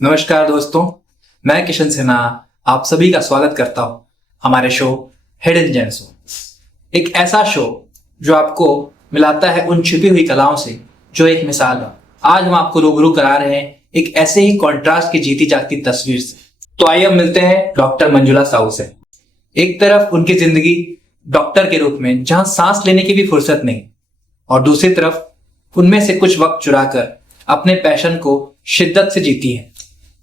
नमस्कार दोस्तों, मैं किशन सिन्हा आप सभी का स्वागत करता हूं हमारे शो हिडन जेम्स में। एक ऐसा शो जो आपको मिलाता है उन छिपी हुई कलाओं से जो एक मिसाल है। आज हम आपको रूबरू करा रहे हैं एक ऐसे ही कॉन्ट्रास्ट की जीती जागती तस्वीर से। तो आइए हम मिलते हैं डॉक्टर मंजुला साहू से। एक तरफ उनकी जिंदगी डॉक्टर के रूप में जहां सांस लेने की भी फुर्सत नहीं, और दूसरी तरफ उनमें से कुछ वक्त चुराकर अपने पैशन को शिद्दत से जीती है।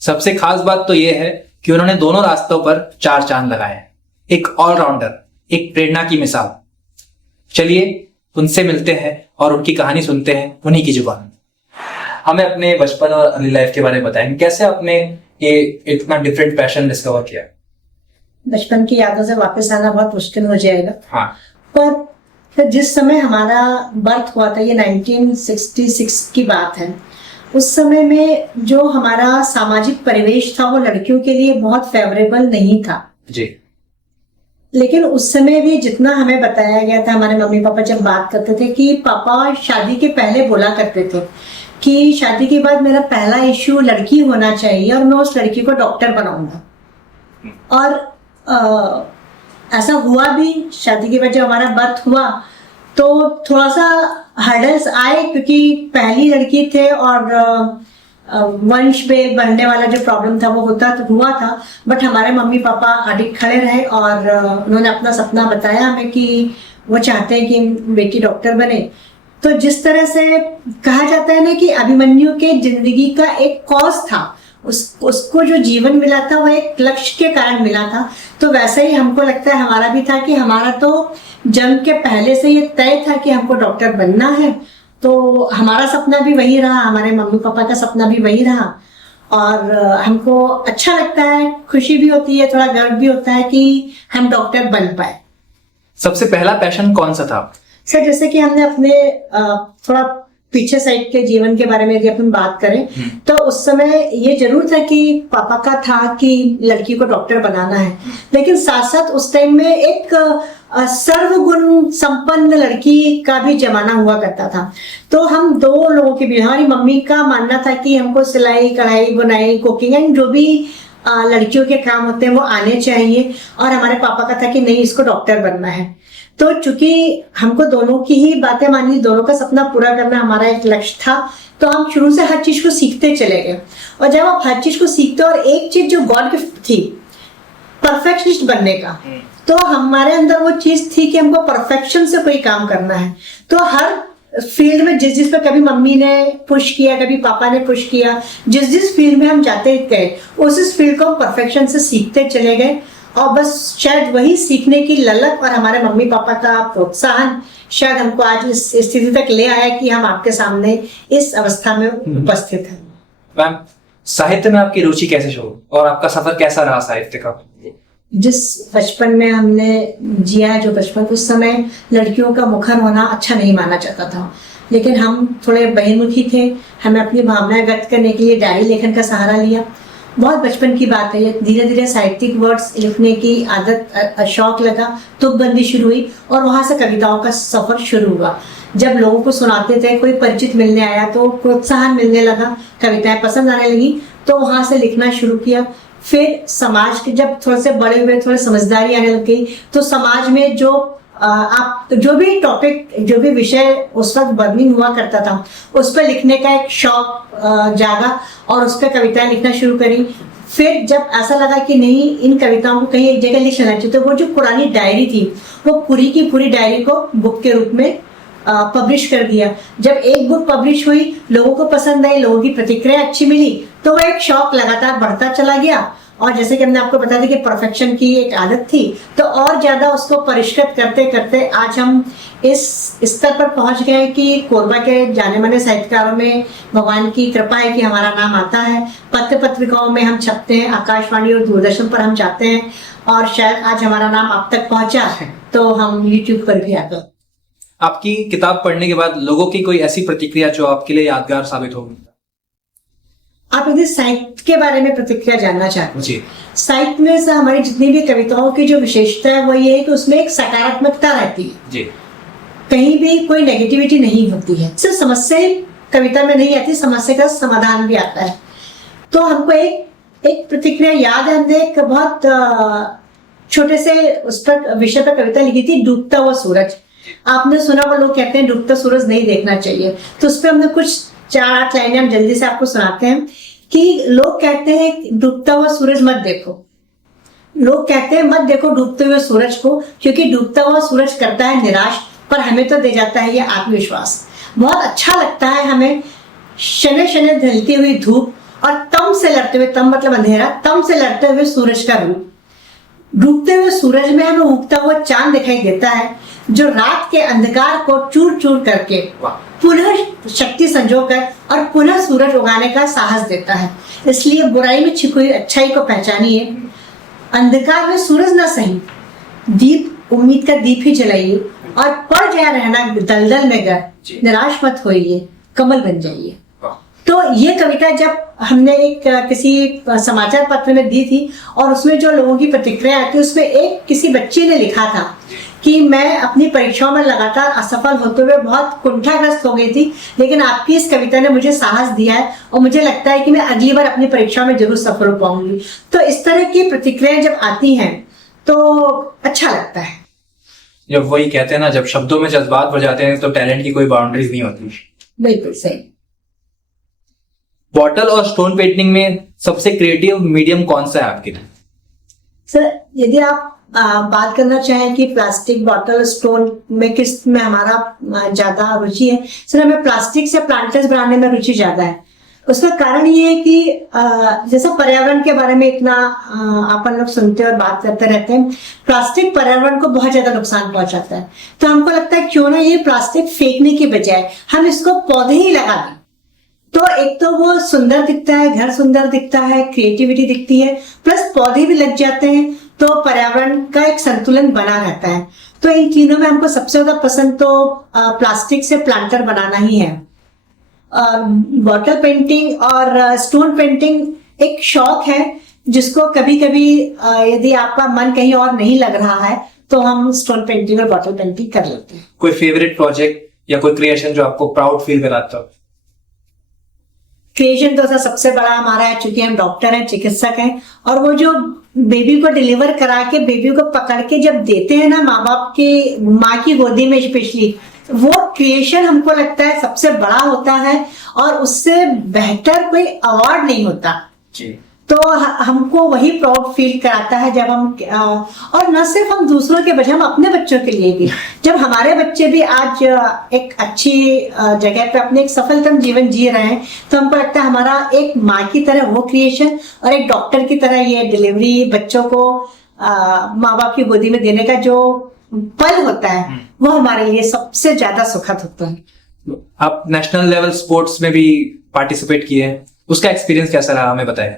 सबसे खास बात तो यह है कि उन्होंने दोनों रास्तों पर 4 चांद लगाए हैं। एक ऑलराउंडर, एक प्रेरणा की मिसाल। चलिए उनसे मिलते हैं और उनकी कहानी सुनते हैं उन्हीं की जुबान। हमें अपने बचपन और अर्ली लाइफ के बारे में बताएं, कैसे आपने ये इतना डिफरेंट पैशन डिस्कवर किया? बचपन की यादों से वापस आना बहुत मुश्किल हो जाएगा। हाँ। पर जिस समय हमारा बर्थ हुआ था, ये 1966 की बात है, उस समय में जो हमारा सामाजिक परिवेश था वो लड़कियों के लिए बहुत फेवरेबल नहीं था जी। लेकिन उस समय भी जितना हमें बताया गया था, हमारे मम्मी पापा जब बात करते थे कि पापा शादी के पहले बोला करते थे कि शादी के बाद मेरा पहला इश्यू लड़की होना चाहिए और मैं उस लड़की को डॉक्टर बनाऊंगा। और ऐसा हुआ भी। शादी के बाद जब हमारा बर्थ हुआ तो थोड़ा सा हर्डल्स आए, क्योंकि पहली लड़की थे और वंश पे बढ़ने वाला जो प्रॉब्लम था वो हुआ था। बट हमारे मम्मी पापा अडिग खड़े रहे और उन्होंने अपना सपना बताया हमें कि वो चाहते हैं कि बेटी डॉक्टर बने। तो जिस तरह से कहा जाता है ना कि अभिमन्यु के जिंदगी का एक कॉज था, उसको जो जीवन मिला था वो एक लक्ष्य के कारण मिला था। तो वैसे ही हमको लगता है हमारा भी था कि हमारा तो जन्म के पहले से ये तय था कि हमको डॉक्टर बनना है। तो हमारा सपना भी वही रहा, हमारे मम्मी पापा का सपना भी वही रहा और हमको अच्छा लगता है, खुशी भी होती है, थोड़ा गर्व भी होता है कि हम डॉक्टर बन पाए। सबसे पहला पैशन कौन सा था? सर, जैसे कि हमने अपने थोड़ा पीछे साइड के जीवन के बारे में यदि अपन बात करें तो उस समय ये जरूर था कि पापा का था कि लड़की को डॉक्टर बनाना है, लेकिन साथ साथ उस टाइम में एक सर्वगुण संपन्न लड़की का भी जमाना हुआ करता था। तो हम दो लोगों के भी, हमारी मम्मी का मानना था कि हमको सिलाई कढ़ाई बुनाई कुकिंग एंड जो भी लड़कियों के काम होते हैं वो आने चाहिए, और हमारे पापा का था कि नहीं, इसको डॉक्टर बनना है। तो चूंकि हमको दोनों की ही बातें मानी, दोनों का सपना पूरा करना हमारा एक लक्ष्य था, तो हम शुरू से हर चीज को सीखते चले गए। और जब आप हर चीज को सीखते, और एक चीज जो गॉड गिफ्ट थी परफेक्शनिस्ट बनने का, तो हमारे अंदर वो चीज थी कि हमको परफेक्शन से कोई काम करना है। तो हर फील्ड में जिस पर कभी मम्मी ने पुश किया, कभी पापा ने पुश किया, जिस फील्ड में हम जाते गए उस फील्ड को हम परफेक्शन से सीखते चले गए। और बस शायद वही सीखने की ललक और हमारे मम्मी पापा का प्रोत्साहन शायद हमको आज इस स्थिति तक ले आया कि हम आपके सामने इस अवस्था में उपस्थित हैं। मैम, साहित्य में आपकी रुचि कैसे शुरू और आपका सफर कैसा रहा साहित्य का? जिस बचपन में हमने जिया, जो बचपन, उस समय लड़कियों का मुखर होना अच्छा नहीं माना जाता था, लेकिन हम थोड़े बहिर्मुखी थे। हमें अपनी भावनाएं व्यक्त करने के लिए डायरी लेखन का सहारा लिया। बहुत बचपन की बात है। धीरे धीरे साहित्यिक वर्ड्स लिखने की आदत, शौक लगा, तुकबंदी शुरू हुई और वहां से कविताओं का सफर शुरू हुआ। जब लोगों को सुनाते थे, कोई परिचित मिलने आया तो प्रोत्साहन मिलने लगा, कविताएं पसंद आने लगी, तो वहां से लिखना शुरू किया। फिर समाज के जब थोड़े से बड़े हुए, थोड़ी समझदारी आने लग गई, तो समाज में जो आप जो भी टॉपिक, जो भी विषय उस वक्त बर्निंग हुआ करता था, उस पर लिखने का एक शौक जागा और उस पर कविताएं लिखना शुरू करी। फिर जब ऐसा लगा कि नहीं, इन कविताओं को कहीं एक जगह लिखना चाहिए, तो वो जो पुरानी डायरी थी वो पूरी की पूरी डायरी को बुक के रूप में पब्लिश कर दिया। जब एक बुक पब्लिश हुई, लोगों को पसंद आई, लोगों की प्रतिक्रिया अच्छी मिली, तो वो एक शौक लगातार बढ़ता चला गया। और जैसे कि हमने आपको बता दिया कि परफेक्शन की एक आदत थी, तो और ज्यादा उसको परिष्कृत करते करते आज हम इस स्तर पर पहुंच गए कि कोरबा के जाने माने साहित्यकारों में भगवान की कृपा है कि हमारा नाम आता है। पत्र पत्रिकाओं में हम छपते हैं, आकाशवाणी और दूरदर्शन पर हम जाते हैं, और शायद आज हमारा नाम आप तक पहुंचा है तो हम यूट्यूब पर भी आते हैं। आपकी किताब पढ़ने के बाद लोगों की कोई ऐसी प्रतिक्रिया जो आपके लिए यादगार साबित होगी? आप यदि साहित्य के बारे में प्रतिक्रिया जानना चाहते हैं, जी। साहित्य में से हमारी जितनी भी कविताओं की जो विशेषता है वो ये है कि उसमें एक सकारात्मकता रहती है। जी। कहीं भी कोई नेगेटिविटी नहीं होती है। सिर्फ समस्या कविता में नहीं आती, समस्या का समाधान भी आता है। तो हमको एक प्रतिक्रिया याद है, हमने एक बहुत छोटे से उस पर विषय पर कविता लिखी थी, डूबता हुआ सूरज। आपने सुना, वो लोग कहते हैं डूबता सूरज नहीं देखना चाहिए, तो उस पर हमने कुछ 4-8 लाइनें हम जल्दी से आपको सुनाते हैं कि लोग कहते हैं डूबता हुआ सूरज मत देखो, लोग कहते हैं मत देखो डूबते हुए सूरज को, क्योंकि डूबता हुआ सूरज करता है निराश, पर हमें तो दे जाता है ये आत्मविश्वास। बहुत अच्छा लगता है हमें शने शने ढलती हुई धूप और तम से लड़ते हुए, तम मतलब अंधेरा, तम से लड़ते हुए सूरज का रूप। डूबते हुए सूरज में हमें उगता हुआ चांद दिखाई देता है, जो रात के अंधकार को चूर चूर करके पुनः शक्ति संजोकर और पुनः सूरज उगाने का साहस देता है। इसलिए बुराई में छिपी हुई अच्छाई को पहचानिए, अंधकार में सूरज न सही, दीप उम्मीद का दीप ही जलाइए, और पड़ गया रहना दलदल में गर, निराश मत होइए, कमल बन जाइए। तो ये कविता जब हमने एक किसी समाचार पत्र में दी थी, और उसमें जो लोगों की प्रतिक्रिया आई थी, उसमें एक किसी बच्ची ने लिखा था कि मैं अपनी परीक्षाओं में लगातार असफल होते हुए बहुत कुंठाग्रस्त हो गई थी, लेकिन आपकी इस कविता ने मुझे साहस दिया है और मुझे लगता है कि मैं अगली बार अपनी परीक्षा में जरूर सफल हो पाऊंगी। तो इस तरह की प्रतिक्रियाएं जब आती हैं तो अच्छा लगता है। जब वही कहते हैं ना, जब शब्दों में जज्बात भर जाते हैं तो टैलेंट की कोई बाउंड्रीज नहीं होती। बिल्कुल सही। बॉटल और स्टोन पेंटिंग में सबसे क्रिएटिव मीडियम कौन सा है आपके लिए? सर, यदि आप बात करना चाहें कि प्लास्टिक, बॉटल, स्टोन में किस में हमारा ज्यादा रुचि है, सर हमें प्लास्टिक से प्लांटर्स बनाने में रुचि ज्यादा है। उसका कारण ये है कि जैसा पर्यावरण के बारे में इतना अपन लोग सुनते और बात करते रहते हैं, प्लास्टिक पर्यावरण को बहुत ज्यादा नुकसान पहुंचाता है। तो हमको लगता है क्यों ना ये प्लास्टिक फेंकने की बजाय हम इसको पौधे ही लगा दें, तो एक तो वो सुंदर दिखता है, घर सुंदर दिखता है, क्रिएटिविटी दिखती है, प्लस पौधे भी लग जाते हैं, तो पर्यावरण का एक संतुलन बना रहता है। तो इन तीनों में हमको सबसे ज्यादा पसंद तो प्लास्टिक से प्लांटर बनाना ही है। बॉटल पेंटिंग और स्टोन पेंटिंग एक शौक है, जिसको कभी कभी यदि आपका मन कहीं और नहीं लग रहा है तो हम स्टोन पेंटिंग और बॉटल पेंटिंग कर लेते हैं। कोई फेवरेट प्रोजेक्ट या कोई क्रिएशन जो आपको प्राउड फील कराता हो? क्रिएशन तो सबसे बड़ा हमारा है, चूंकि हम डॉक्टर हैं, चिकित्सक हैं, और वो जो बेबी को डिलीवर करा के बेबी को पकड़ के जब देते हैं ना माँ बाप के, माँ की गोदी में स्पेशली, वो क्रिएशन हमको लगता है सबसे बड़ा होता है, और उससे बेहतर कोई अवार्ड नहीं होता जी। तो हमको वही प्राउड फील कराता है जब हम, और न सिर्फ हम दूसरों के बजाय, हम अपने बच्चों के लिए भी, जब हमारे बच्चे भी आज एक अच्छी जगह पे अपने एक सफलतम जीवन जी रहे हैं, तो हमको लगता है हमारा एक माँ की तरह वो क्रिएशन और एक डॉक्टर की तरह ये डिलीवरी, बच्चों को माँ बाप की गोदी में देने का जो पल होता है, वो हमारे लिए सबसे ज्यादा सुखद होता है। आप नेशनल लेवल स्पोर्ट्स में भी पार्टिसिपेट किए हैं, उसका एक्सपीरियंस कैसा रहा, हमें बताएं।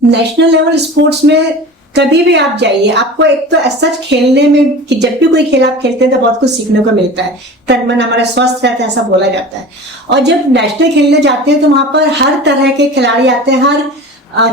नेशनल लेवल स्पोर्ट्स में कभी भी आप जाइए, आपको एक तो सच खेलने में, कि जब भी कोई खेल आप खेलते हैं तो बहुत कुछ सीखने को मिलता है, तन मन हमारा स्वस्थ रहता है, ऐसा बोला जाता है। और जब नेशनल खेलने जाते हैं तो वहां पर हर तरह के खिलाड़ी आते हैं, हर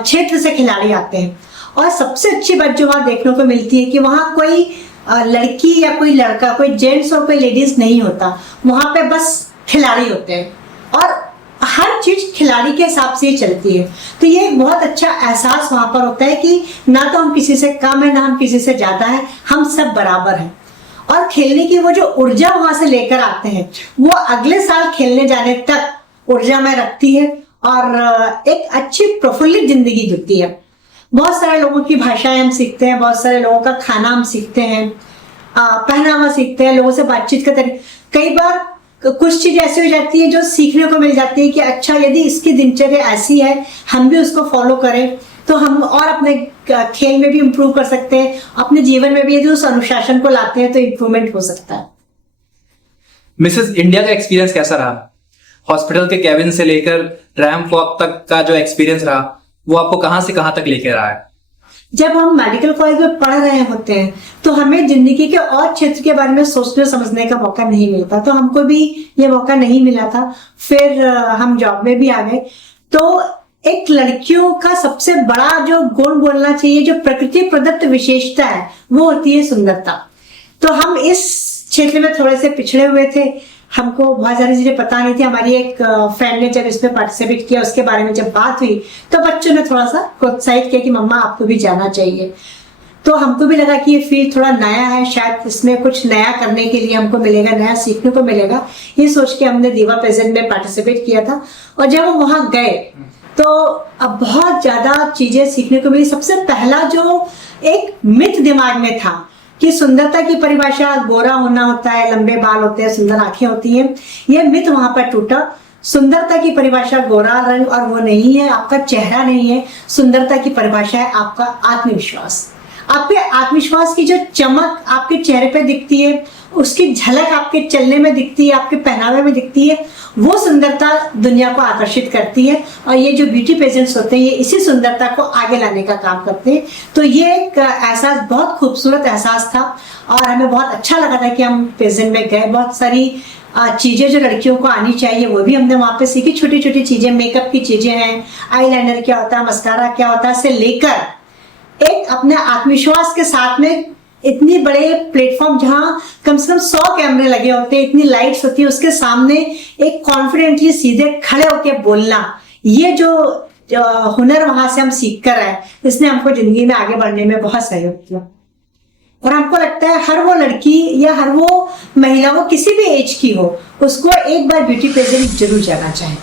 क्षेत्र से खिलाड़ी आते हैं, और सबसे अच्छी बात जो वहां देखने को मिलती है कि वहां कोई लड़की या कोई लड़का, कोई जेंट्स और कोई लेडीज नहीं होता, वहां पे बस खिलाड़ी होते हैं, और हर चीज खिलाड़ी के हिसाब से ही चलती है। तो ये एक बहुत अच्छा एहसास वहां पर होता है कि ना तो हम किसी से कम है, ना हम किसी से ज्यादा है, हम सब बराबर हैं। और खेलने की वो जो ऊर्जा वहां से लेकर आते हैं, वो अगले साल खेलने जाने तक ऊर्जा में रखती है, और एक अच्छी प्रफुल्लित जिंदगी जुटती है। बहुत सारे लोगों की भाषाएं हम सीखते हैं, बहुत सारे लोगों का खाना हम सीखते हैं, पहनावा सीखते हैं, लोगों से बातचीत का तरीका। कई बार कुछ चीज ऐसी हो जाती है जो सीखने को मिल जाती है कि अच्छा, यदि इसकी दिनचर्या ऐसी है, हम भी उसको फॉलो करें तो हम और अपने खेल में भी इम्प्रूव कर सकते हैं, अपने जीवन में भी यदि उस अनुशासन को लाते हैं तो इम्प्रूवमेंट हो सकता है। मिसेस इंडिया का एक्सपीरियंस कैसा रहा? हॉस्पिटल के कैबिन से लेकर रैंप वॉक तक का जो एक्सपीरियंस रहा, वो आपको कहां से कहां तक लेकर आया है? जब हम मेडिकल कॉलेज में पढ़ रहे होते हैं तो हमें जिंदगी के और क्षेत्र के बारे में सोचने समझने का मौका नहीं मिलता, तो हमको भी ये मौका नहीं मिला था। फिर हम जॉब में भी आ गए। तो एक लड़कियों का सबसे बड़ा जो गुण बोलना चाहिए, जो प्रकृति प्रदत्त विशेषता है, वो होती है सुंदरता। तो हम इस क्षेत्र में थोड़े से पिछड़े हुए थे। हमको बहुत सारी चीजें पता नहीं थी। हमारी एक फ्रेंड ने जब इसमें पार्टिसिपेट किया, उसके बारे में जब बात हुई तो बच्चों ने थोड़ा सा प्रोत्साहित किया कि मम्मा आपको भी जाना चाहिए। तो हमको भी लगा कि ये फील्ड थोड़ा नया है, शायद इसमें कुछ नया करने के लिए हमको मिलेगा, नया सीखने को मिलेगा। ये सोच के हमने दीवा पेजेंट में पार्टिसिपेट किया था। और जब हम वहां गए तो अब बहुत ज्यादा चीजें सीखने को मिली। सबसे पहला जो एक मिथ दिमाग में था कि सुंदरता की परिभाषा गोरा होना होता है, लंबे बाल होते हैं, सुंदर आंखें होती हैं, ये मिथ वहां पर टूटा। सुंदरता की परिभाषा गोरा रंग और वो नहीं है, आपका चेहरा नहीं है। सुंदरता की परिभाषा है आपका आत्मविश्वास। आपके आत्मविश्वास की जो चमक आपके चेहरे पे दिखती है, उसकी झलक आपके चलने में दिखती है, आपके पहनावे में दिखती है, वो सुंदरता दुनिया को आकर्षित करती है। और ये जो ब्यूटी पेजेंट्स होते हैं, ये इसी सुंदरता को आगे लाने का काम करते हैं। तो ये एक एहसास, बहुत खूबसूरत एहसास था और हमें बहुत अच्छा लगा था कि हम पेजेंट में गए। बहुत सारी चीजें जो लड़कियों को आनी चाहिए वो भी हमने वहां पे सीखी। छोटी छोटी चीजें, मेकअप की चीजें हैं, आईलाइनर क्या होता है, मस्कारा क्या होता है, से लेकर एक अपने आत्मविश्वास के साथ में इतनी बड़े प्लेटफॉर्म जहां कम से कम 100 कैमरे लगे होते हैं, इतनी लाइट्स होती है, उसके सामने एक कॉन्फिडेंटली सीधे खड़े होकर बोलना, ये जो हुनर वहां से हम सीख कर आए, इसने हमको जिंदगी में आगे बढ़ने में बहुत सहयोग किया। और हमको लगता है हर वो लड़की या हर वो महिला, वो किसी भी एज की हो, उसको एक बार ब्यूटी पेजेंट जरूर जाना चाहिए।